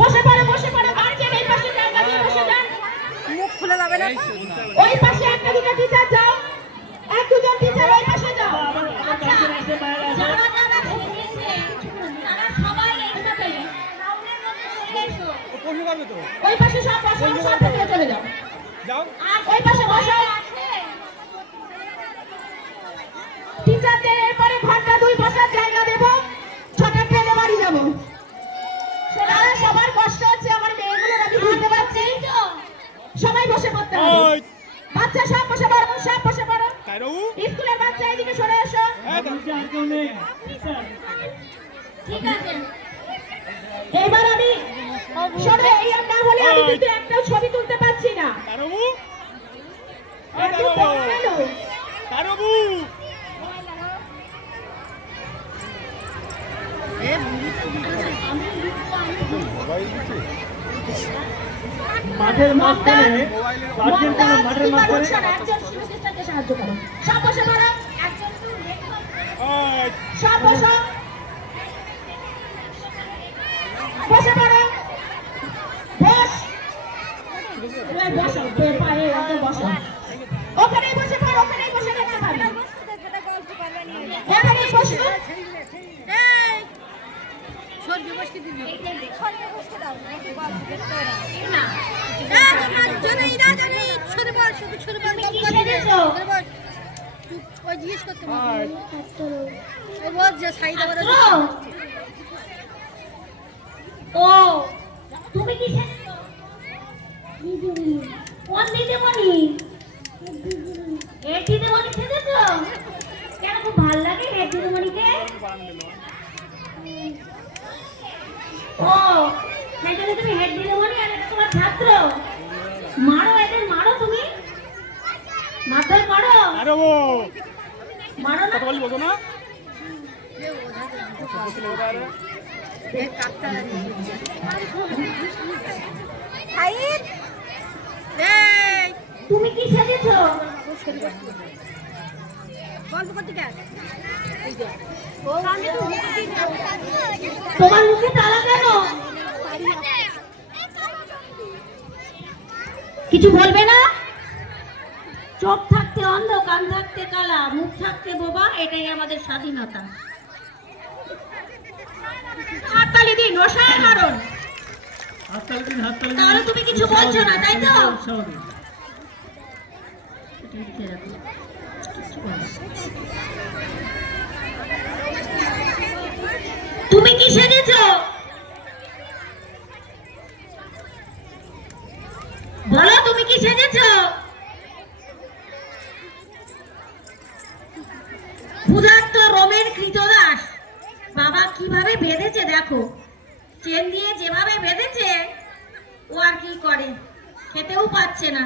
বসে পড়ো গার্জিয়ান এই পাশে জায়গা দিয়ে বসে যান। মুখ খুলে যাবে না। ওই পাশে একটা দুটো টিচার যাও, এক দুজন টিচার ওই পাশে যাও। আচ্ছা যারা যারা খেলেছে তারা সবাই একসাথে রাউন্ডের মধ্যে চলে এসো। প্রশ্ন করবে তো ওই পাশে সব বসো, সব থেকে চলে যাও। যাও আর ওই পাশে বসো। টিচারদের এরপরে ঘন্টা 2 বসার জায়গা দেব, 6টা ট্রেনে বাড়ি যাব। সেখানে সবার কষ্ট হচ্ছে, আমার মেয়েগুলোর আমি বুঝতে পারছি। সবাই বসে পড়তে হবে। বাচ্চা সব বসে পড়ো, সব বসে পড়ো। স্কুলের বাচ্চা এদিকে সরে এসো। ঠিক আছে, এবার আমি সরে এই না হলে আমি কিন্তু একটাও ছবি তুলতে পারছি না। একটু বড় গেল। মাঠের মাঝখানে মাঠের মাঝখানে একজন শিক্ষককে সাহায্য করো। সব বসে পড়ো, একজন সব বসো, বসে পড়ো, বস, এবার বসো, পায়ে রাখো, বসো, ওখানেই বসে পড়ো, ওখানেই বসে থাকতে পারবে, ওখানেই বসো। ও তুমি কি কোন দিদিমণি? হেড দিদিমণি সেজেছো কেন? খুব ভালো লাগে হেড দিদিমণিকে। ও সেই জন্য তুমি হেড দিদিমণি আর এটা তোমার ছাত্র। মারো এদের, মারো, তুমি মাথায় মারো, মারো না। বলি বলো না তুমি কি সেজেছো? তোমার মুখে তালা কেন? কিছু বলবে না? চোখ থাকতে অন্ধ, কান থাকতে কালা, মুখ থাকতে বোবা, এটাই আমাদের স্বাধীনতা। হাততালি দিন, অসাধারণ। তাহলে তুমি কিছু বলছো না, তাই তো? তুমি কি সেজেছো? বলো, তুমি কি সেজেছো? ক্ষুধার্ত রোমের কৃতদাস বাবা কিভাবে বেঁধেছে দেখো, চেন দিয়ে যেভাবে বেঁধেছে, ও আর কি করে, খেতেও পাচ্ছে না।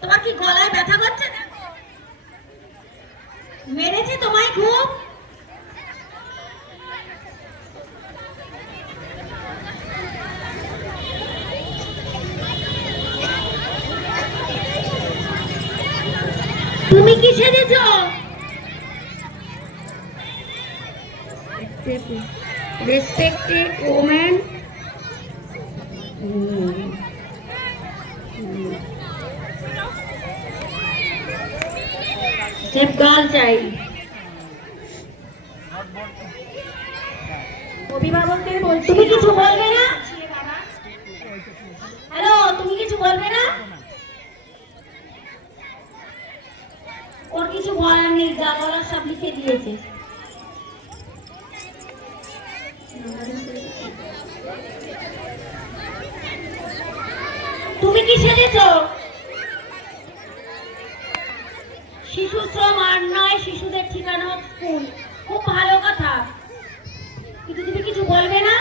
তোমার কি গলায় ব্যথা করছে? দেখো মেরেছে তোমায় খুব। তুমি কি সেজেছো? রেসপেক্টেড ওম্যান, সেফ গার্ল চাই। অভিভাবকদের বলছি, তুমি কিছু বলবে না? হ্যালো, তুমি কিছু বলবে না? ওর কিছু বলার নেই, যা বলার সব লিখে দিয়েছে। তুমি কি সেজেছো? শিশু শ্রম আর নয়, শিশুদের ঠিকানা স্কুল। খুব ভালো কথা, কিন্তু তুমি কিছু বলবে না?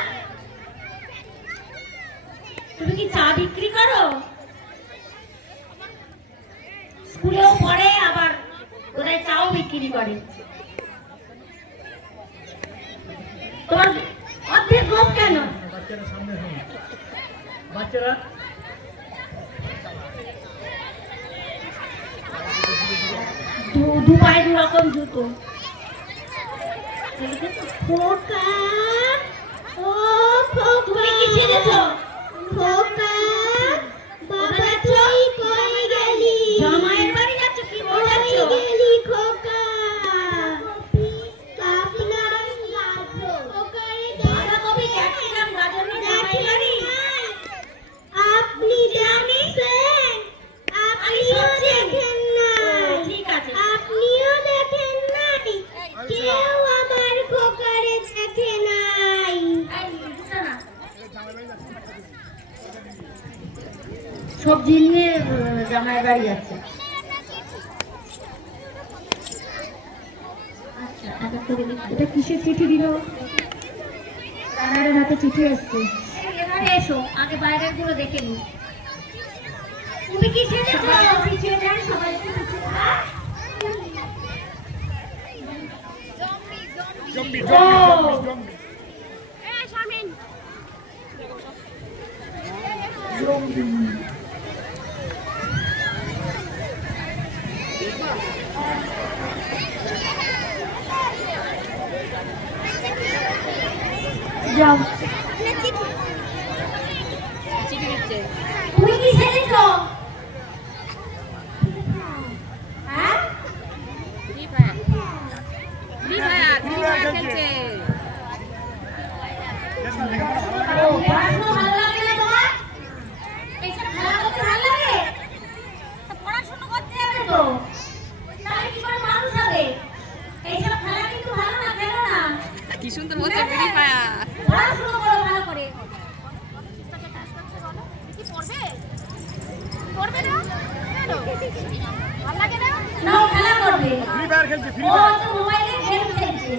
তুমি কি চা বিক্রি করো? স্কুলেও পড়ে, আবার কোথায় চাও বিক্রি করে। তোমার অর্ধেক গোপ কেন? বাচ্চারা সামনে হয়, বাচ্চারা দু পায়ে 2 রকম জুতো। খোকা সবজি নিয়ে জামাই বাড়ি যাচ্ছে। আচ্ছা, এটা কিসের চিঠি দিল? রানারের হাতে চিঠি এসছে। এখানে এসো, আগে বাইরের গুলো দেখে নি। তুমি কি সেজেছো? পিছিয়ে যান, সবাই একটু পিছিয়ে যান। জম্বি ও, জম্বি যাও। তুমি কি সেজেছো? হ্যাঁ? ও, পড়াশোনা ভালো লাগে না তোমার? এইসব খেলা করতে ভালো লাগে? পড়াশোনা করতে হবে তো। তাহলে কি করে মানুষ হবে? এইসব খেলা কিন্তু ভালো না, খেলো না। কি সুন্দর হচ্ছে ফ্রি ফায়ার। পড়াশোনা করো ভালো করে। নাও খেলা করবে। ফ্রি ফায়ার খেলছে ফ্রি ও ফায়ার তো মোবাইলে গেম খেলছে।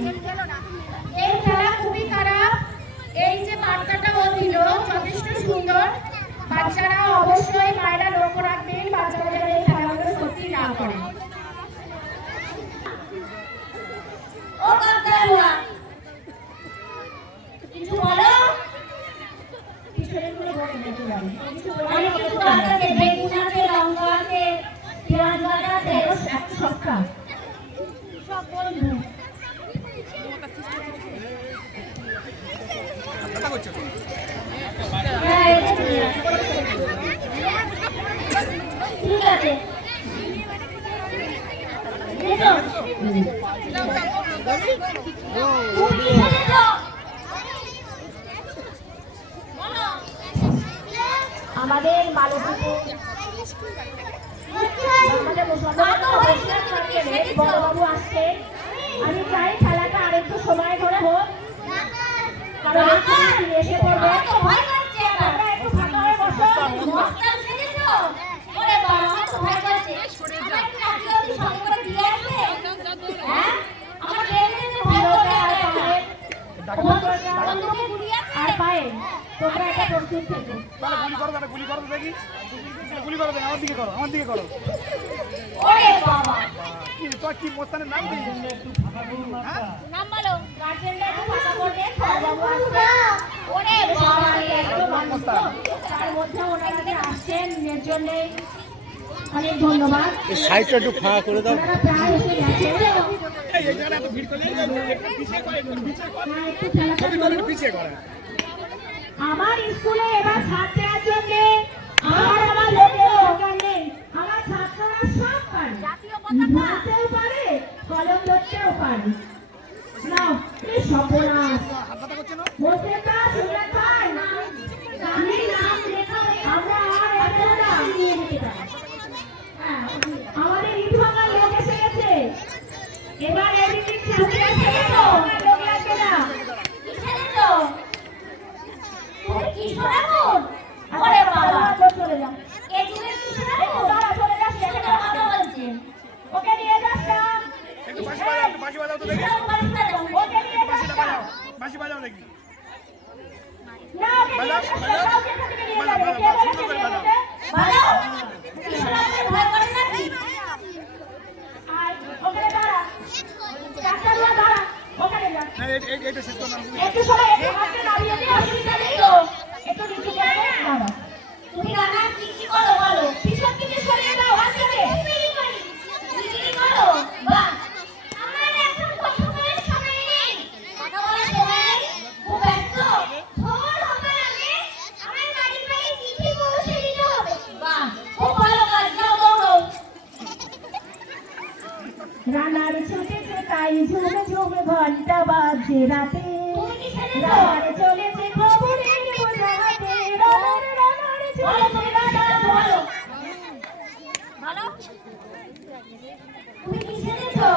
এই খেলা খুবই খারাপ। এই যে বার্তাটা ও দিল যথেষ্ট সুন্দর। বাচ্চারা অবশ্যই মায়েরা লক্ষ্য রাখবেন, বাচ্চারা যেন এই খেলাগুলো সত্যি না করে। ও কাকতারুয়া, কিছু বলো। পিছনের গুলো বলে দিতে পারি। অনেক কিছু গাছ আছে, বেগুন আছে, লঙ্কা আছে, পেঁয়াজ গাছ আছে। একটু সস্তা। সব বন্ধু। হ্যাঁ, এটা ঠিক আছে। এসো। তুমি কি খেলেছো? বলো। আমাদের মালতীপুর আমাদের মুসলমান বড়বাবু আসছে। আমি চাই খেলাটা আরেকটু সময় ধরে হোক, কারণ এক্ষুনি এসে পড়বে। তো ভয় করছে আমার। তোমরা একটু ফাঁকা হয়ে বসো। মস্তান সেজেছো? ওরে বাবা, আমার তো ভয় করছে। আমার একটু লাঠি ওঠি সঙ্গে করে দিয়ে আসবে? হ্যাঁ? আমার বেরিয়ে যেতে ভয় বিরোধে করে। আর পায়ে বন্দুকে গুলি আছে? আর পায়ে তোমরা এটা প্রস্তুত থেকো। গুলি করো দাদা গুলি করো দেখি গুলি করো দেখি আমার দিকে করো আমার দিকে করো ওরে বাবা। কি তোর কি মোস্তানের নাম কি নাম বলো। গার্জেনরা একটু ফাঁকা করবে, বড়বাবু আসছে। ওরে বাবা রে। তার মধ্যে ওনারা যে আসছেন এর জন্য অনেক ধন্যবাদ। সাইডটা একটু ফাঁকা করে দাও। ওনারা প্রায় এসে গেছে। এই জায়গাটা এত ভিড় করলে একটু পিছিয়ে করে একটু পিছিয়ে করে হ্যাঁ, একটু খেলাটা চলুক। পিছিয়ে করে আমার স্কুলে এবার ছাদ দেওয়ার জন্য আমার লোকের দরকার নেই। আমার ছাত্ররা সব পারে, লিখতেও পারে, কলম ধরতেও পারে। নাও, এই সর্বনাশ। হাতটা করছে না বসে তা শুনে পায় না। আমি নাম লেখা আমরা আর এত না নিয়ে নিতে পারি। হ্যাঁ, আমাদের ইট ভাঙার লোক এসে গেছে। এবার এদিকে ছাত্রী এসে গেছে, আমার লোক লাগবে না। কি খেলেছো? তুমি কি শোনাবো? ওরে বাবা। চলে যাও। এই যুগের কি শোনাবো? তারা চলে যাচ্ছে, সেটা কথা বলছে। ওকে নিয়ে যাস না। একটু বাঁশি বাজাও তো দেখি কিসের বাড়ি যাও? ওকে নিয়ে যাস বাঁশিটা না। বাজাও বাঁশি বাজাও দেখি না, ওকে নিয়ে যাস না। কাউকে এখান থেকে নিয়ে যাবে। কে বলেছে নিয়ে যেতে? বলো। কি শোনাতে ভয় করে নাকি? আর ওখানে দাঁড়া। ডাক্তাররা দাঁড়া। ওখানে যা। না এইটা শেষ করলাম একটু সবাই একটু হাতটা নামিয়ে দিয়ে অসুবিধা নেই তো। একটু নিচু করে দাঁড়া। তুমি রান্না কি কি করো বলো? পিছন দিকে সরিয়ে দাও, হাত ধরে। বিক্রি করো? বাহ। আমার এখন কথা বলার সময় নেই। কথা বলার সময় নেই? খুব ব্যস্ত? ভোর হবার আগে আমার বাড়ির বাড়ি চিঠি পৌঁছে দিতে হবে। বাহ, খুব ভালো কাজ, যাও দৌড়ো। রানার ছুটেছে তাই ঝুমে ঝুমে ঘন্টা বাজছে রাতে। তুমি কি সেজেছো? রানার চলেছে খবরে বোঝাতে। রানার বলো, তুমি গান চালাচ্ছো, বলো। ভালো। তুমি কি সেজেছো?